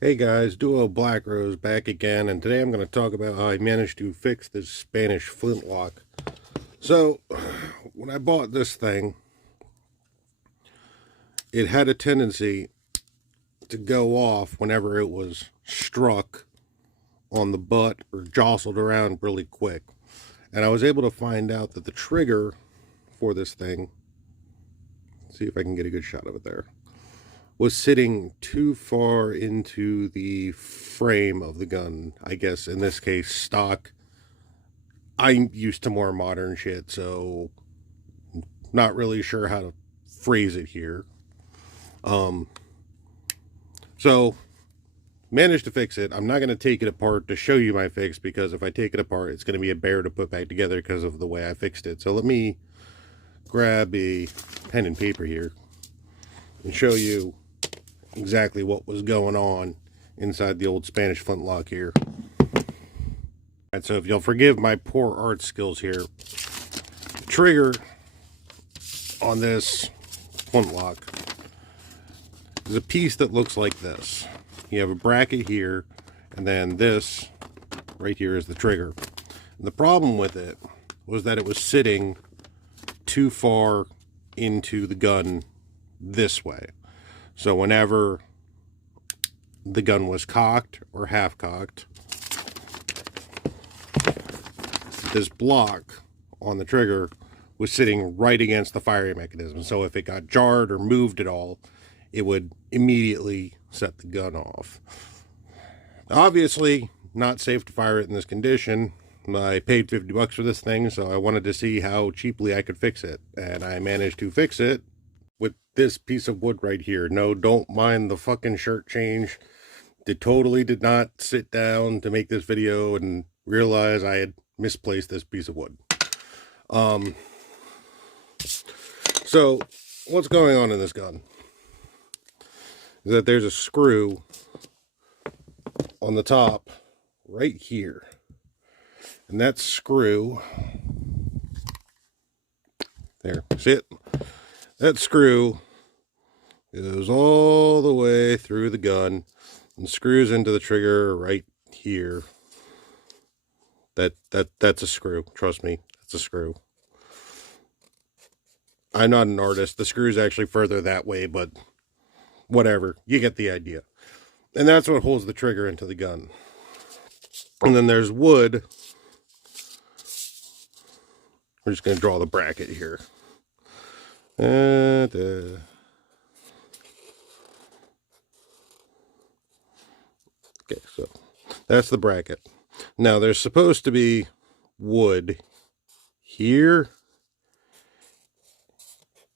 Hey guys, Duo Black Rose back again, and today I'm going to talk about how I managed to fix this Spanish flintlock. So, when I bought this thing, it had a tendency to go off whenever it was struck on the butt or jostled around really quick. And I was able to find out that the trigger for this thing, see if I can get a good shot of it there, was sitting too far into the frame of the gun. I guess in this case, stock. I'm used to more modern shit, so not really sure how to phrase it here. Um, so managed to fix it. I'm not going to take it apart to show you my fix because if I take it apart, it's going to be a bear to put back together because of the way I fixed it. So let me grab a pen and paper here and show you exactly what was going on inside the old Spanish flintlock here. And so if you'll forgive my poor art skills here, the trigger on this flintlock is a piece that looks like this. You have a bracket here, and then this right here is the trigger. And the problem with it was that it was sitting too far into the gun this way. So whenever the gun was cocked or half cocked, this block on the trigger was sitting right against the firing mechanism. So if it got jarred or moved at all, it would immediately set the gun off. Obviously, not safe to fire it in this condition. I paid $50 for this thing, so I wanted to see how cheaply I could fix it. And I managed to fix it with this piece of wood right here. No, don't mind the fucking shirt change. It totally did not sit down to make this video and realize I had misplaced this piece of wood. So what's going on in this gun is that there's a screw on the top right here, and that screw there, see it? That screw goes all the way through the gun and screws into the trigger right here. That's a screw. Trust me, that's a screw. I'm not an artist. The screw's actually further that way, but whatever. You get the idea. And that's what holds the trigger into the gun. And then there's wood. We're just going to draw the bracket here. And, okay, so that's the bracket. Now, there's supposed to be wood here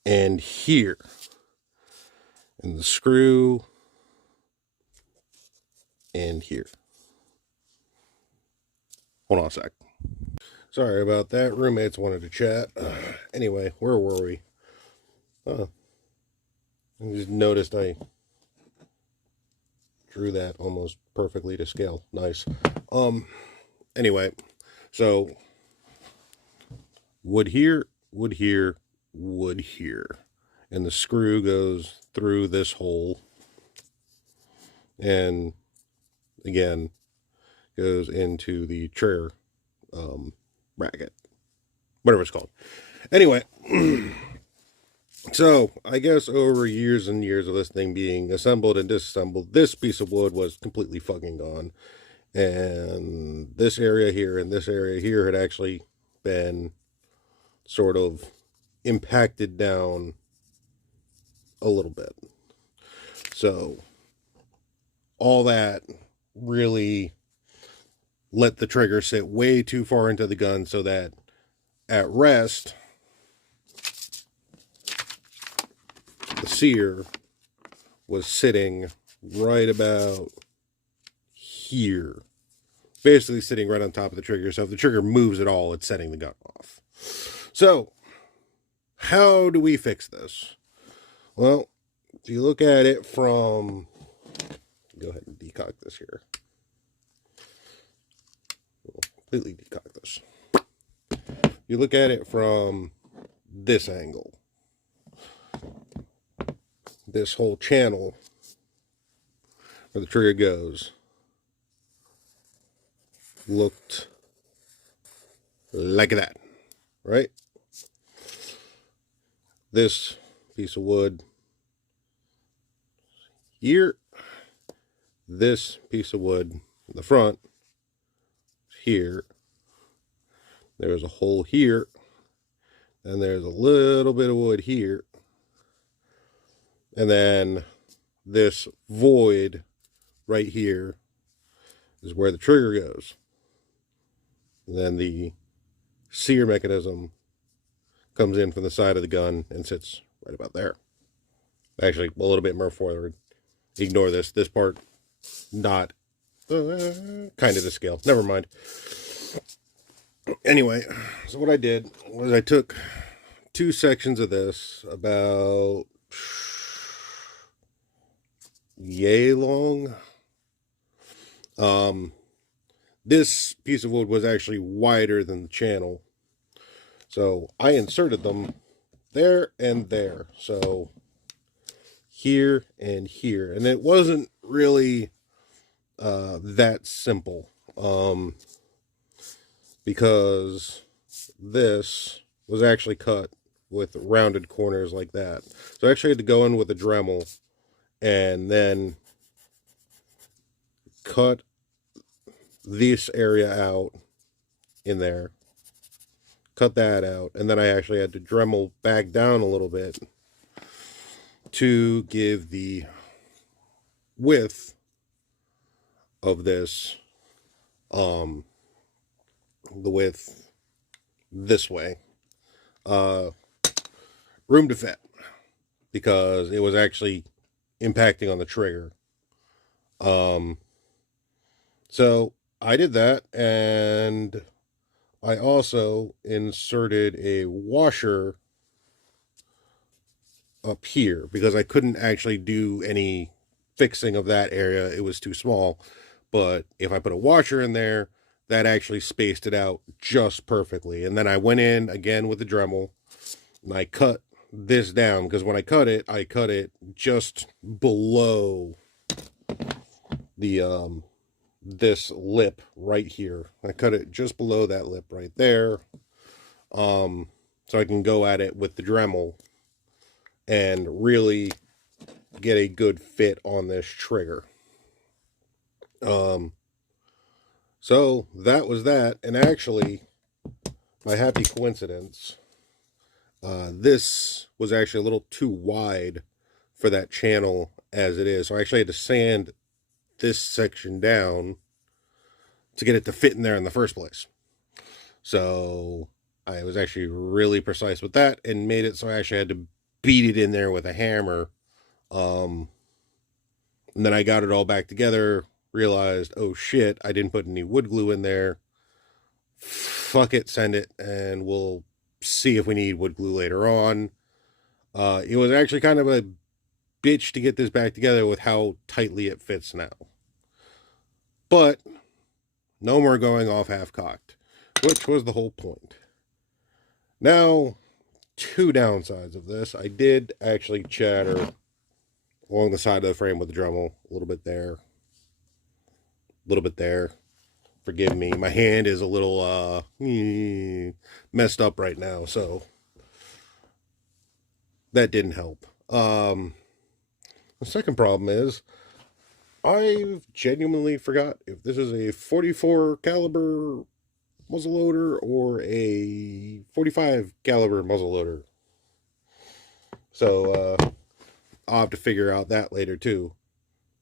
and here. And the screw and here. Hold on a sec. Sorry about that. Roommates wanted to chat. Anyway, where were we? I just noticed I drew that almost perfectly to scale. Nice. Anyway, so wood here, wood here, wood here. And the screw goes through this hole. And again, goes into the trigger bracket. Whatever it's called. Anyway, so I guess over years and years of this thing being assembled and disassembled, this piece of wood was completely fucking gone. And this area here and this area here had actually been sort of impacted down a little bit. So all that really let the trigger sit way too far into the gun so that at rest, the sear was sitting right about here. Basically sitting right on top of the trigger. So if the trigger moves at all, it's setting the gun off. So how do we fix this? Well, if you look at it from, go ahead and decock this here. We'll completely decock this. You look at it from this angle. This whole channel where the trigger goes looked like that, right? This piece of wood here, this piece of wood in the front here, there's a hole here, and there's a little bit of wood here, and then this void right here is where the trigger goes. And then the sear mechanism comes in from the side of the gun and sits right about there. Actually, a little bit more forward. Ignore this. This part, not kind of to scale. Never mind. Anyway, so what I did was I took 2 sections of this, about yay long. This piece of wood was actually wider than the channel. So I inserted them there and there. So here and here. And it wasn't really that simple. Because this was actually cut with rounded corners like that. So I actually had to go in with a Dremel and then cut this area out in there, cut that out, and then I actually had to Dremel back down a little bit to give the width of this, the width this way, room to fit, because it was actually impacting on the trigger. So I did that, and I also inserted a washer up here because I couldn't actually do any fixing of that area. It was too small. But if I put a washer in there, that actually spaced it out just perfectly. And then I went in again with the Dremel and I cut this down, because when I cut it just below the this lip right here. I cut it just below that lip right there, so I can go at it with the Dremel and really get a good fit on this trigger. So that was that. And actually, by happy coincidence, this was actually a little too wide for that channel as it is. So I actually had to sand this section down to get it to fit in there in the first place. So I was actually really precise with that and made it so I actually had to beat it in there with a hammer. And then I got it all back together, realized, oh shit, I didn't put any wood glue in there. Fuck it, send it, and we'll see if we need wood glue later on. It was actually kind of a bitch to get this back together with how tightly it fits now. But no more going off half-cocked, which was the whole point. Now, 2 downsides of this. I did actually chatter along the side of the frame with the Dremel. A little bit there. A little bit there. Forgive me. My hand is a little messed up right now, so that didn't help. The second problem is I genuinely forgot if this is a 44 caliber muzzleloader or a 45 caliber muzzleloader. So I'll have to figure out that later too.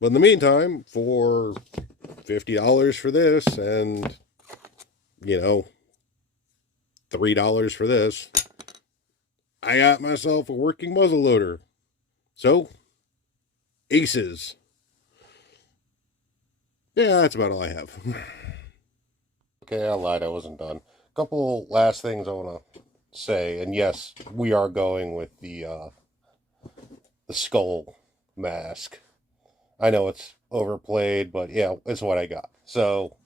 But in the meantime, for $50 for this and, you know, $3 for this, I got myself a working muzzleloader. So, aces. Yeah, that's about all I have. Okay, I lied. I wasn't done. A couple last things I want to say. And yes, we are going with the skull mask. I know it's overplayed, but yeah, it's what I got. So,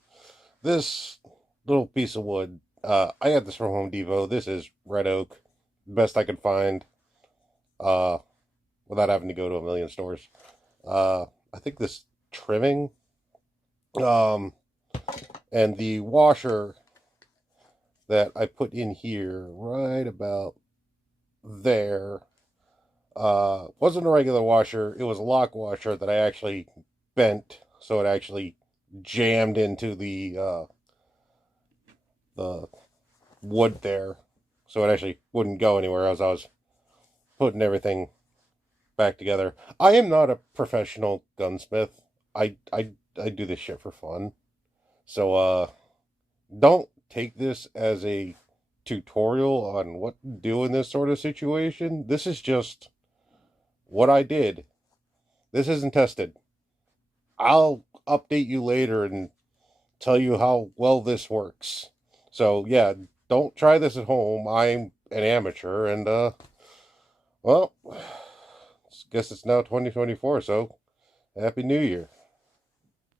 this little piece of wood, I got this from Home Depot. This is red oak. Best I could find, without having to go to a million stores. I think this trimming. And the washer that I put in here right about there wasn't a regular washer. It was a lock washer that I actually bent, so it actually jammed into the wood there, so it actually wouldn't go anywhere as I was putting everything back together. I am not a professional gunsmith. I do this shit for fun. So don't take this as a tutorial on what to do in this sort of situation. This is just what I did. This isn't tested. I'll update you later and tell you how well this works. So yeah, don't try this at home. I'm an amateur, and well, guess it's now 2024, so Happy New Year.